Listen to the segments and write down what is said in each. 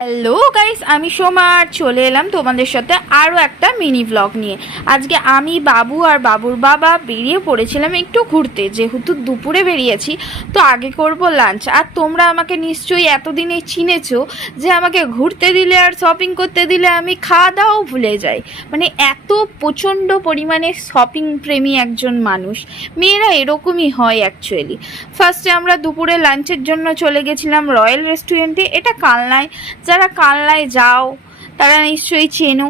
Hello guys, আমি সোমার চলে এলাম তোমাদের সাথে আরও একটা মিনি ব্লগ নিয়ে। আজকে আমি, বাবু আর বাবুর বাবা বেরিয়ে পড়েছিলাম একটু ঘুরতে। যেহেতু দুপুরে বেরিয়েছি তো আগে করব লাঞ্চ। আর তোমরা আমাকে নিশ্চয়ই এতদিনে চিনেছো যে আমাকে ঘুরতে দিলে আর শপিং করতে দিলে আমি খাওয়া দাওয়াও ভুলে যাই। মানে এত প্রচণ্ড পরিমাণে শপিং প্রেমী একজন মানুষ। মেয়েরা এরকমই হয় অ্যাকচুয়ালি। ফার্স্টে আমরা দুপুরে লাঞ্চের জন্য চলে গেছিলাম রয়্যাল রেস্টুরেন্টে। এটা কালনায়। যারা কালনায় যাও তারা নিশ্চয়ই চেনো।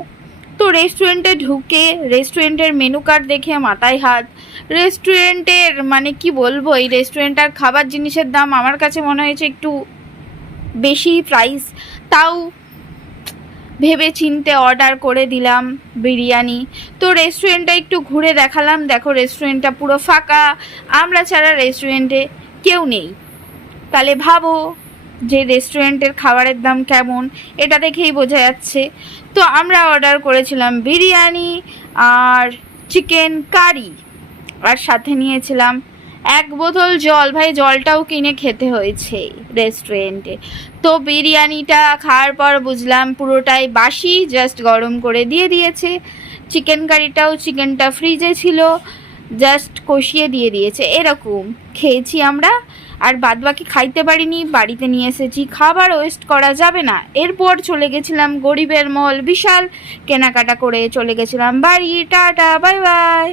তো রেস্টুরেন্টে ঢুকে রেস্টুরেন্টের মেনু কার্ড দেখে মাথায় হাত। রেস্টুরেন্টের মানে কি বলবো, এই রেস্টুরেন্টটার খাবার জিনিসের দাম আমার কাছে মনে হয়েছে একটু বেশি প্রাইস। তাও ভেবে চিনতে অর্ডার করে দিলাম বিরিয়ানি। তো রেস্টুরেন্টটা একটু ঘুরে দেখালাম। দেখো রেস্টুরেন্টটা পুরো ফাঁকা, আমরা ছাড়া রেস্টুরেন্টে কেউ নেই। তাহলে ভাবো যে রেস্টুরেন্টের খাবারের দাম কেমন, এটা দেখেই বোঝা যাচ্ছে। তো আমরা অর্ডার করেছিলাম বিরিয়ানি আর চিকেন কারি, আর সাথে নিয়েছিলাম এক বোতল জল। ভাই, জলটাও কিনে খেতে হয়েছে রেস্টুরেন্টে। তো বিরিয়ানিটা খাওয়ার পর বুঝলাম পুরোটাই বাসি, জাস্ট গরম করে দিয়ে দিয়েছে। চিকেন কারিটাও, চিকেনটা ফ্রিজে ছিল, জাস্ট কষিয়ে দিয়ে দিয়েছে। এরকম খেয়েছি আমরা, আর বাদবাকি খাইতে পারিনি, বাড়িতে নিয়ে এসেছি। খাবার ওয়েস্ট করা যাবে না। এরপর চলে গেছিলাম গরিবের মল, বিশাল কেনাকাটা করে চলে গেছিলাম বাড়ি। Tata, bye bye.